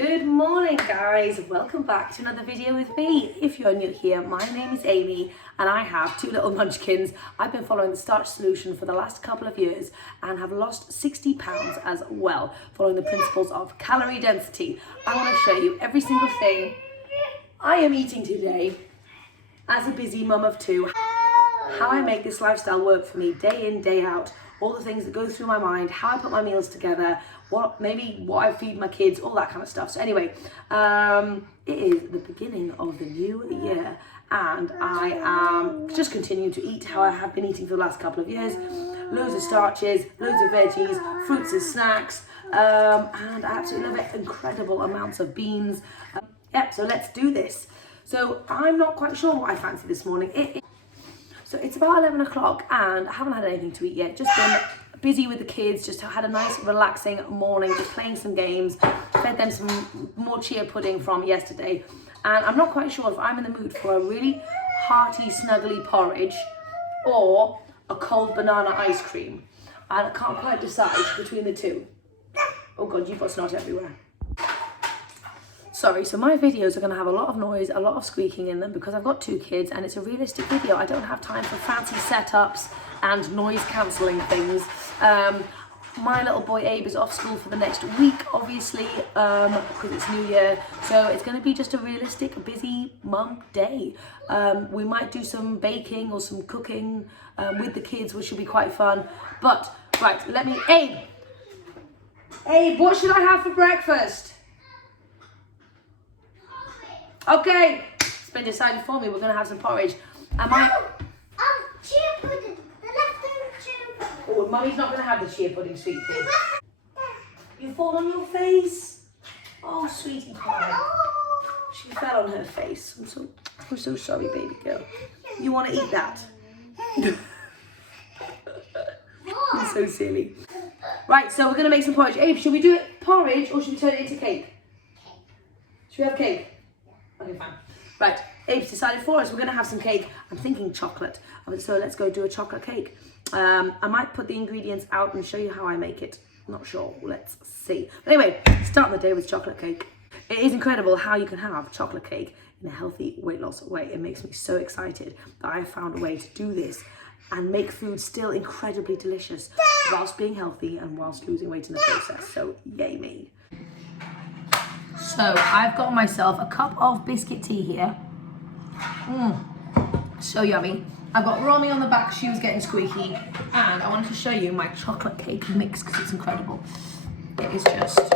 Good morning guys, welcome back to another video with me. If you're new here, my name is Amy and I have two little munchkins. I've been following the Starch Solution for the last couple of years and have lost 60 pounds as well, following the principles of calorie density. I want to show you every single thing I am eating today as a busy mum of two, how I make this lifestyle work for me day in, day out, all the things that go through my mind, how I put my meals together, what I feed my kids, all that kind of stuff. So anyway, it is the beginning of the new year and I am just continuing to eat how I have been eating for the last couple of years. Loads of starches, loads of veggies, fruits as snacks, and I absolutely love it. Incredible amounts of beans. Yep, so let's do this. So I'm not quite sure what I fancy this morning. So it's about 11 o'clock and I haven't had anything to eat yet. Just been busy with the kids, just had a nice relaxing morning, just playing some games, fed them some more chia pudding from yesterday. And I'm not quite sure if I'm in the mood for a really hearty, snuggly porridge or a cold banana ice cream. And I can't quite decide between the two. Oh God, you've got snot everywhere. Sorry, so my videos are going to have a lot of noise, a lot of squeaking in them because I've got two kids and it's a realistic video. I don't have time for fancy setups and noise cancelling things. My little boy Abe is off school for the next week, obviously, because it's New Year. So it's going to be just a realistic, busy mum day. We might do some baking or some cooking with the kids, which should be quite fun. But, right, Abe, what should I have for breakfast? Okay, it's been decided for me. We're going to have some porridge. Chia pudding. The leftover chia pudding. Oh, Mummy's not going to have the chia pudding, sweet thing. You fall on your face? Oh, sweetie pie. She fell on her face. I'm so sorry, baby girl. You want to eat that? You're so silly. Right, so we're going to make some porridge. Abe, should we do it porridge or should we turn it into cake? Should we have cake? Okay, fine. Right, Abe's decided for us. We're going to have some cake. I'm thinking chocolate. So let's go do a chocolate cake. I might put the ingredients out and show you how I make it. Not sure. Let's see. But anyway, starting the day with chocolate cake. It is incredible how you can have chocolate cake in a healthy weight loss way. It makes me so excited that I have found a way to do this and make food still incredibly delicious whilst being healthy and whilst losing weight in the process. So yay me. So I've got myself a cup of biscuit tea here. So yummy. I've got Romy on the back, she was getting squeaky. And I wanted to show you my chocolate cake mix because it's incredible. It is just,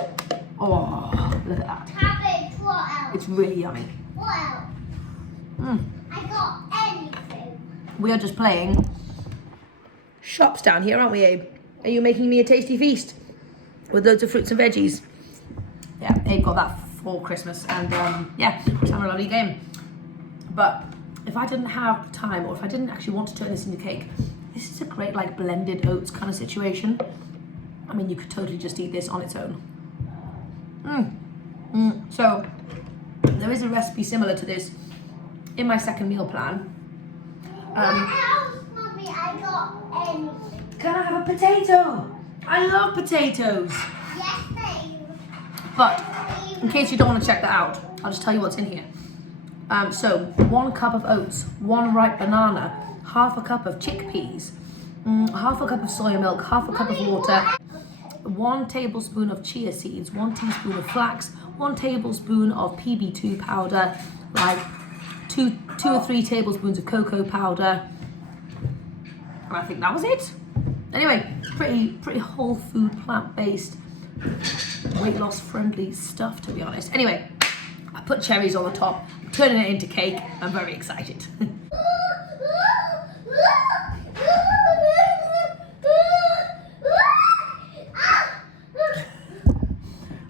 oh, look at that. Cabbage, what else? It's really yummy. What else? I got anything. We are just playing shops down here, aren't we, Abe? Are you making me a tasty feast with loads of fruits and veggies? Yeah, Abe got that for Christmas and yeah, we're having a lovely game. But if I didn't have time or if I didn't actually want to turn this into cake, this is a great like blended oats kind of situation. I mean, you could totally just eat this on its own. So there is a recipe similar to this in my second meal plan. What else, Mummy? I got anything. Can I have a potato? I love potatoes. Yes, babe. But in case you don't want to check that out, I'll just tell you what's in here. So 1 cup of oats, 1 ripe banana, half a cup of chickpeas, half a cup of soy milk, half a cup of water, 1 tablespoon of chia seeds, 1 teaspoon of flax, 1 tablespoon of PB2 powder, like 2 or 3 tablespoons of cocoa powder. And I think that was it. Anyway, pretty whole food, plant-based, weight loss friendly stuff, to be honest. Anyway, I put cherries on the top, turning it into cake. I'm very excited.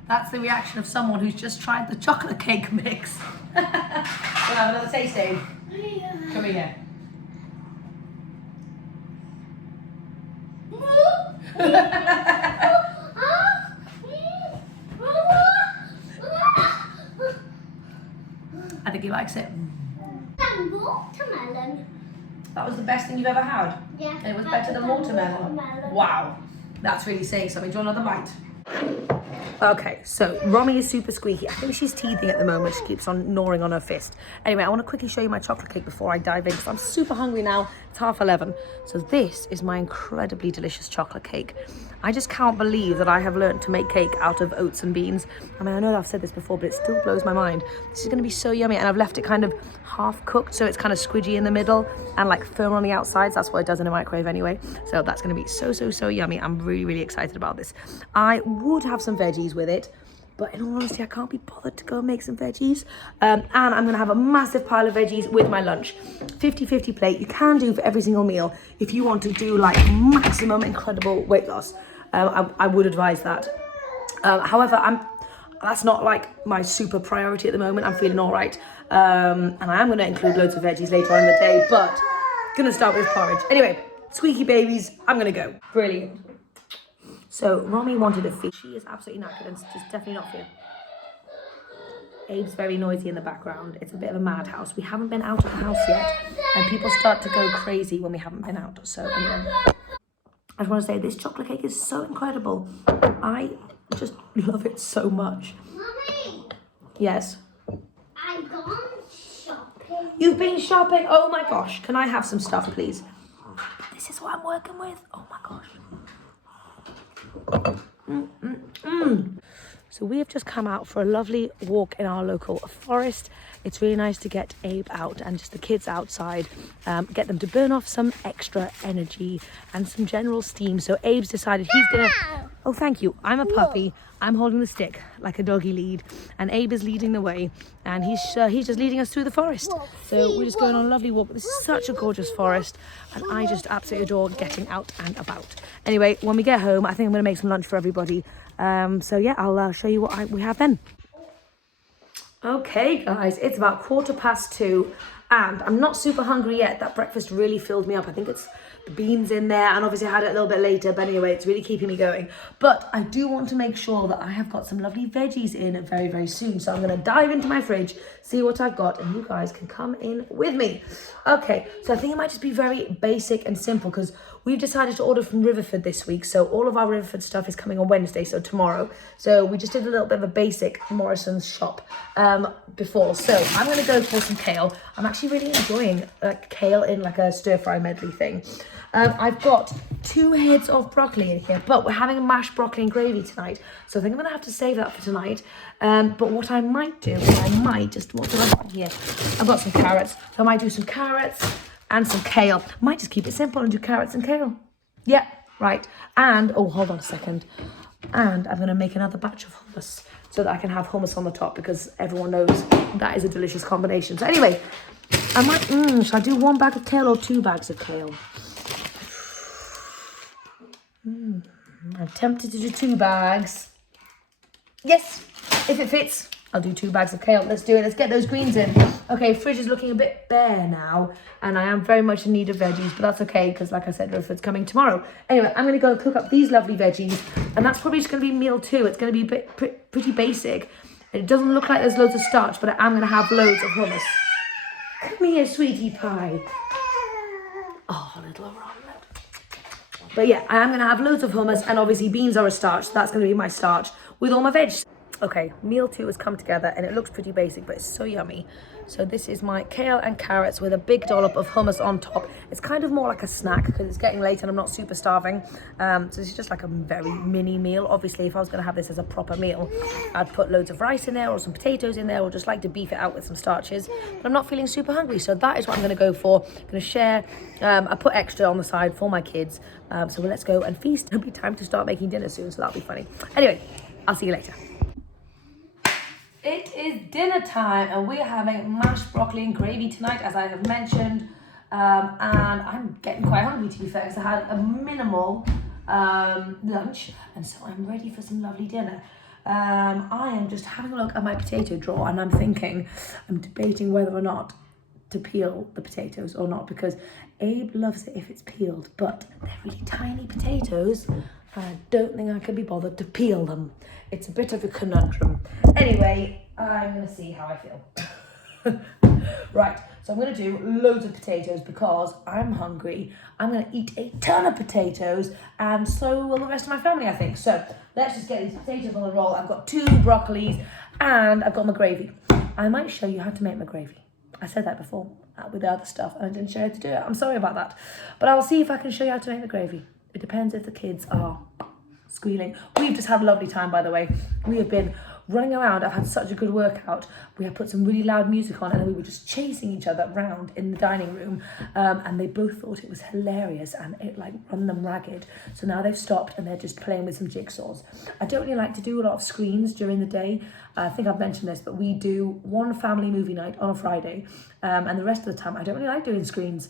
That's the reaction of someone who's just tried the chocolate cake mix. We'll have another taste, Dave. Come here. I think he likes it. And watermelon. That was the best thing you've ever had? Yeah. And it was better than watermelon? Wow. That's really saying something. Do you want another bite? Okay, so Romy is super squeaky. I think she's teething at the moment. She keeps on gnawing on her fist. Anyway, I want to quickly show you my chocolate cake before I dive in because I'm super hungry now. It's 11:30. So this is my incredibly delicious chocolate cake. I just can't believe that I have learned to make cake out of oats and beans. I mean, I know I've said this before, but it still blows my mind. This is going to be so yummy, and I've left it kind of half cooked, so it's kind of squidgy in the middle and like firm on the outsides. That's what it does in a microwave anyway. So that's going to be so yummy. I'm really excited about this. I would have some veggies with it, but in all honesty, I can't be bothered to go and make some veggies. And I'm going to have a massive pile of veggies with my lunch. 50-50 plate. You can do for every single meal if you want to do like maximum incredible weight loss. I would advise that. However, that's not like my super priority at the moment. I'm feeling all right. And I am going to include loads of veggies later on in the day, but going to start with porridge. Anyway, squeaky babies, I'm going to go. Brilliant. So Romy wanted a feed. She is absolutely knackered and just definitely not here. Abe's very noisy in the background. It's a bit of a madhouse. We haven't been out of the house yet, and people start to go crazy when we haven't been out. So anyway, I just want to say this chocolate cake is so incredible. I just love it so much. Mommy, Yes. I've gone shopping. You've been shopping? Oh my gosh. Can I have some stuff, please? This is what I'm working with. Oh my gosh. So we have just come out for a lovely walk in our local forest. It's really nice to get Abe out and just the kids outside, get them to burn off some extra energy and some general steam. So Abe's decided he's gonna, oh thank you, I'm a puppy. I'm holding the stick like a doggy lead, and Abe is leading the way, and he's just leading us through the forest. So we're just going on a lovely walk. This is such a gorgeous forest, and I just absolutely adore getting out and about. Anyway, when we get home, I think I'm going to make some lunch for everybody. So yeah, I'll show you what we have then. Okay guys, it's about 2:15 and I'm not super hungry yet. That breakfast really filled me up. I think it's the beans in there, and obviously I had it a little bit later, but anyway, it's really keeping me going. But I do want to make sure that I have got some lovely veggies in very soon. So I'm going to dive into my fridge, see what I've got, and you guys can come in with me. Okay, so I think it might just be very basic and simple because we've decided to order from Riverford this week. So all of our Riverford stuff is coming on Wednesday, so tomorrow. So we just did a little bit of a basic Morrison's shop before. So I'm going to go for some kale. I'm actually really enjoying kale in like a stir fry medley thing. I've got 2 heads of broccoli in here, but we're having a mashed broccoli and gravy tonight. So I think I'm going to have to save that for tonight. But what I might do is I might just, what do I got here? I've got some carrots. So I might do some carrots and some kale. Might just keep it simple and do carrots and kale. Yeah, right. And, oh, hold on a second. And I'm going to make another batch of hummus so that I can have hummus on the top because everyone knows that is a delicious combination. So anyway, I might, should I do 1 bag of kale or 2 bags of kale? I'm tempted to do 2 bags. Yes, if it fits, I'll do 2 bags of kale. Let's do it. Let's get those greens in. Okay, fridge is looking a bit bare now, and I am very much in need of veggies, but that's okay because, like I said, Riverford's coming tomorrow. Anyway, I'm going to go cook up these lovely veggies, and that's probably just going to be meal 2. It's going to be pretty basic. It doesn't look like there's loads of starch, but I am going to have loads of hummus. Come here, sweetie pie. Oh, little omelet. But yeah, I am going to have loads of hummus, and obviously beans are a starch, so that's going to be my starch with all my veg. Okay, meal 2 has come together, and it looks pretty basic, but it's so yummy. So this is my kale and carrots with a big dollop of hummus on top. It's kind of more like a snack because it's getting late and I'm not super starving. So this is just like a very mini meal. Obviously, if I was going to have this as a proper meal, I'd put loads of rice in there or some potatoes in there, or just like to beef it out with some starches. But I'm not feeling super hungry, so that is what I'm going to go for. I'm going to share. I put extra on the side for my kids. So let's go and feast. It'll be time to start making dinner soon, so that'll be funny. Anyway, I'll see you later. It is dinner time, and we're having mashed broccoli and gravy tonight, as I have mentioned. And I'm getting quite hungry, to be fair, because I had a minimal lunch, and so I'm ready for some lovely dinner. I am just having a look at my potato drawer, and I'm debating whether or not to peel the potatoes or not, because Abe loves it if it's peeled, but they're really tiny potatoes, and I don't think I can be bothered to peel them. It's a bit of a conundrum. Anyway, I'm going to see how I feel. Right, so I'm going to do loads of potatoes because I'm hungry. I'm going to eat a ton of potatoes, and so will the rest of my family, I think. So let's just get these potatoes on the roll. I've got 2 broccolis and I've got my gravy. I might show you how to make my gravy. I said that before with the other stuff and I didn't show you how to do it. I'm sorry about that. But I'll see if I can show you how to make the gravy. It depends if the kids are squealing. We've just had a lovely time, by the way. We have been running around. I've had such a good workout. We have put some really loud music on and then we were just chasing each other around in the dining room, and they both thought it was hilarious and it like run them ragged. So now they've stopped and they're just playing with some jigsaws. I don't really like to do a lot of screens during the day. I think I've mentioned this, but we do one family movie night on a Friday, and the rest of the time I don't really like doing screens.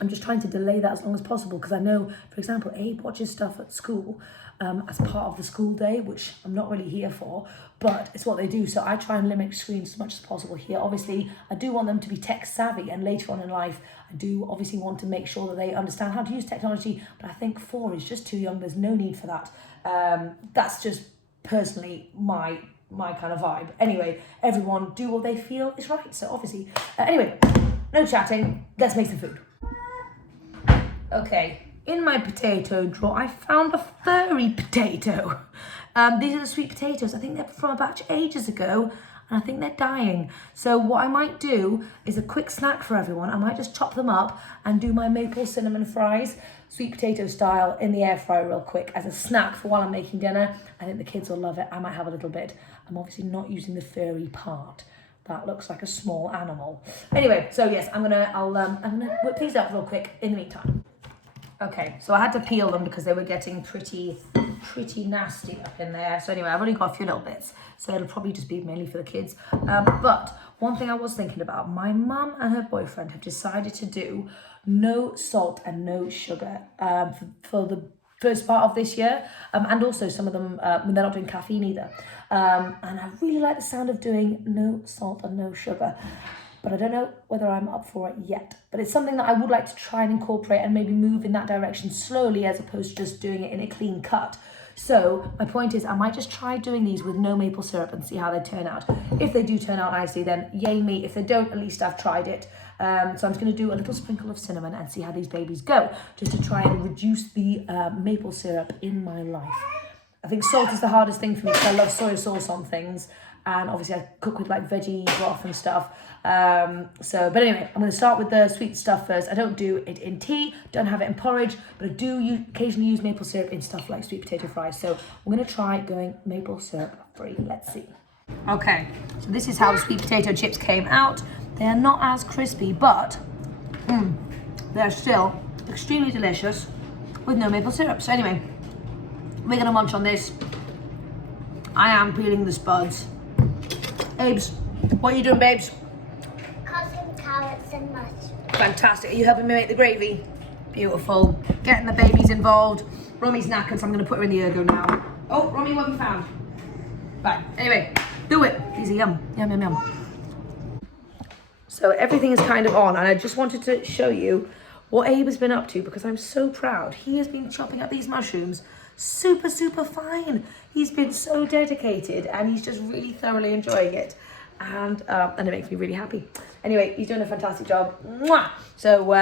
I'm just trying to delay that as long as possible because I know, for example, Abe watches stuff at school as part of the school day, which I'm not really here for, but it's what they do. So I try and limit screens as much as possible here. Obviously, I do want them to be tech savvy, and later on in life, I do obviously want to make sure that they understand how to use technology, but I think 4 is just too young. There's no need for that. That's just personally my kind of vibe. Anyway, everyone do what they feel is right. So obviously, anyway, no chatting. Let's make some food. Okay, in my potato drawer, I found a furry potato. These are the sweet potatoes. I think they're from a batch ages ago, and I think they're dying. So what I might do is a quick snack for everyone. I might just chop them up and do my maple cinnamon fries, sweet potato style, in the air fryer real quick as a snack for while I'm making dinner. I think the kids will love it. I might have a little bit. I'm obviously not using the furry part. That looks like a small animal. Anyway, so yes, I'm gonna whip these up real quick in the meantime. Okay, so I had to peel them because they were getting pretty nasty up in there. So anyway, I've only got a few little bits, so it'll probably just be mainly for the kids. But one thing I was thinking about, my mum and her boyfriend have decided to do no salt and no sugar for the first part of this year, and also some of them, they're not doing caffeine either. And I really like the sound of doing no salt and no sugar. But I don't know whether I'm up for it yet. But it's something that I would like to try and incorporate and maybe move in that direction slowly as opposed to just doing it in a clean cut. So my point is I might just try doing these with no maple syrup and see how they turn out. If they do turn out nicely, then yay me. If they don't, at least I've tried it. So I'm just going to do a little sprinkle of cinnamon and see how these babies go, just to try and reduce the maple syrup in my life. I think salt is the hardest thing for me because I love soy sauce on things. And obviously I cook with like veggie broth and stuff. But anyway, I'm going to start with the sweet stuff first. I don't do it in tea, don't have it in porridge, but I do occasionally use maple syrup in stuff like sweet potato fries. So I'm going to try going maple syrup free. Let's see. Okay, so this is how the sweet potato chips came out. They are not as crispy, but they're still extremely delicious with no maple syrup. So anyway, we're going to munch on this. I am peeling the spuds. Abes, what are you doing, babes? Cutting carrots and mushrooms. Fantastic. Are you helping me make the gravy? Beautiful. Getting the babies involved. Romy's knackered, so I'm going to put her in the ergo now. Oh, Romy, what have you found? Right, anyway, do it. These are yum. Yum, yum, yum. So everything is kind of on, and I just wanted to show you what Abe has been up to because I'm so proud. He has been chopping up these mushrooms super fine. He's been so dedicated and he's just really thoroughly enjoying it, and it makes me really happy. Anyway, he's doing a fantastic job. Mwah! So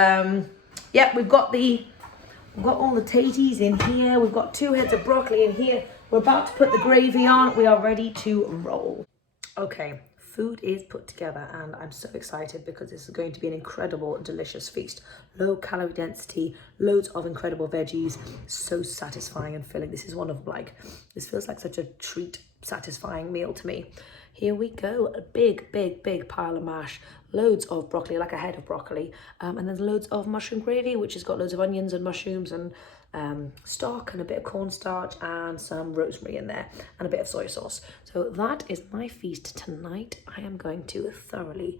yeah, we've got all the taties in here. We've got 2 heads of broccoli in here. We're about to put the gravy on. We are ready to roll. Okay, food is put together and I'm so excited because this is going to be an incredible, delicious feast. Low calorie density, loads of incredible veggies, so satisfying and filling. This is this feels like such a treat, satisfying meal to me. Here we go, a big pile of mash, loads of broccoli, like a head of broccoli, and then loads of mushroom gravy, which has got loads of onions and mushrooms and stock and a bit of cornstarch and some rosemary in there and a bit of soy sauce. So that is my feast tonight. I am going to thoroughly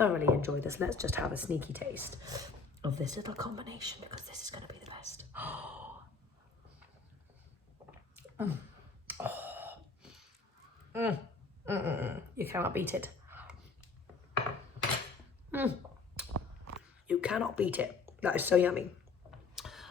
enjoy this. Let's just have a sneaky taste of this little combination because this is going to be the best. You cannot beat it. You cannot beat it. That is so yummy.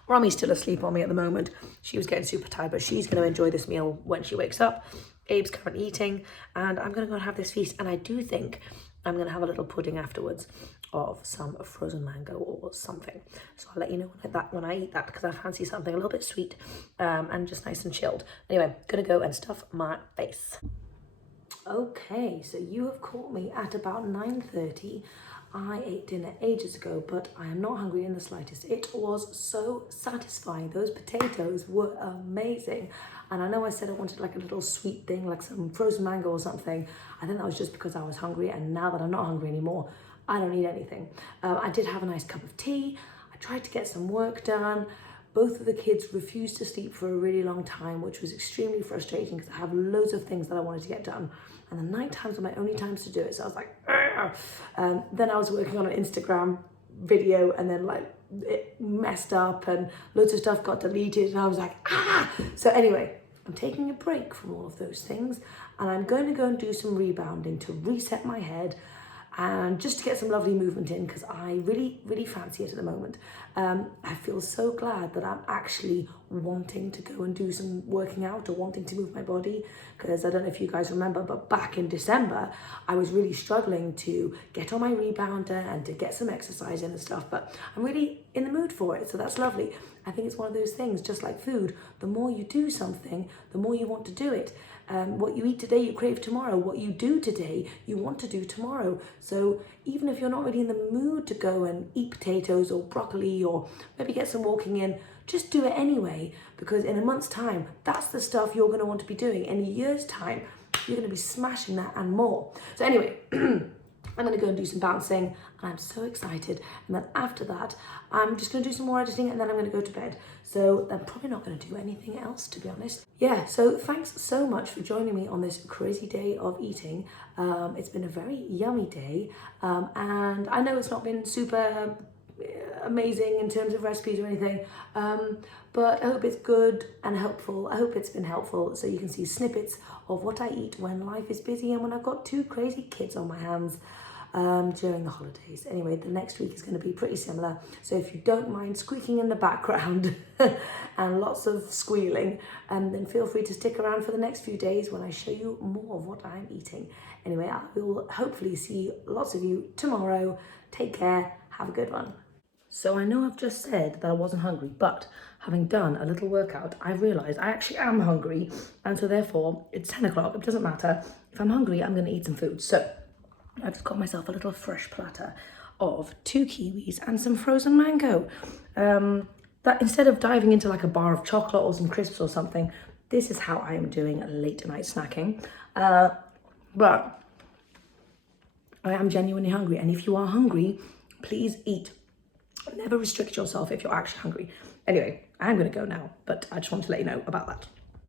Romy's still asleep on me at the moment. She was getting super tired, but she's going to enjoy this meal when she wakes up. Abe's currently eating, and I'm going to go and have this feast. And I do think I'm going to have a little pudding afterwards of some frozen mango or something. So I'll let you know when I eat that, because I fancy something a little bit sweet and just nice and chilled. Anyway, gonna go and stuff my face. Okay, so you have caught me at about 9:30. I ate dinner ages ago, but I am not hungry in the slightest. It was so satisfying. Those potatoes were amazing. And I know I said I wanted like a little sweet thing, like some frozen mango or something. I think that was just because I was hungry, and now that I'm not hungry anymore, I don't need anything. I did have a nice cup of tea. I tried to get some work done. Both of the kids refused to sleep for a really long time, which was extremely frustrating because I have loads of things that I wanted to get done. And the night times were my only times to do it. So I was like, then I was working on an Instagram video, and then like it messed up and loads of stuff got deleted, and I was like, So anyway, I'm taking a break from all of those things, and I'm going to go and do some rebounding to reset my head and just to get some lovely movement in, because I really fancy it at the moment. I feel so glad that I'm actually wanting to go and do some working out or wanting to move my body, because I don't know if you guys remember, but back in December I was really struggling to get on my rebounder and to get some exercise in and stuff, but I'm really in the mood for it, so that's lovely. I think it's one of those things, just like food, the more you do something, the more you want to do it. What you eat today, you crave tomorrow. What you do today, you want to do tomorrow. So even if you're not really in the mood to go and eat potatoes or broccoli or maybe get some walking in, just do it anyway, because in a month's time, that's the stuff you're going to want to be doing. In a year's time, you're going to be smashing that and more. So anyway, I'm going to go and do some bouncing, and I'm so excited. And then after that, I'm just going to do some more editing, and then I'm going to go to bed. So I'm probably not going to do anything else, to be honest. Yeah, so thanks so much for joining me on this crazy day of eating. It's been a very yummy day, and I know it's not been super amazing in terms of recipes or anything, but I hope it's good and helpful. I hope it's been helpful, so you can see snippets of what I eat when life is busy and when I've got two crazy kids on my hands during the holidays. Anyway, the next week is going to be pretty similar, so if you don't mind squeaking in the background and lots of squealing, then feel free to stick around for the next few days when I show you more of what I'm eating. Anyway, I will hopefully see lots of you tomorrow. Take care, have a good one. So I know I've just said that I wasn't hungry, but having done a little workout, I realised I actually am hungry, and so therefore it's 10 o'clock, it doesn't matter. If I'm hungry, I'm going to eat some food. So I've just got myself a little fresh platter of 2 kiwis and some frozen mango. That instead of diving into like a bar of chocolate or some crisps or something, this is how I am doing late night snacking. But I am genuinely hungry, and if you are hungry, please eat. Never restrict yourself if you're actually hungry. Anyway, I'm going to go now, but I just want to let you know about that.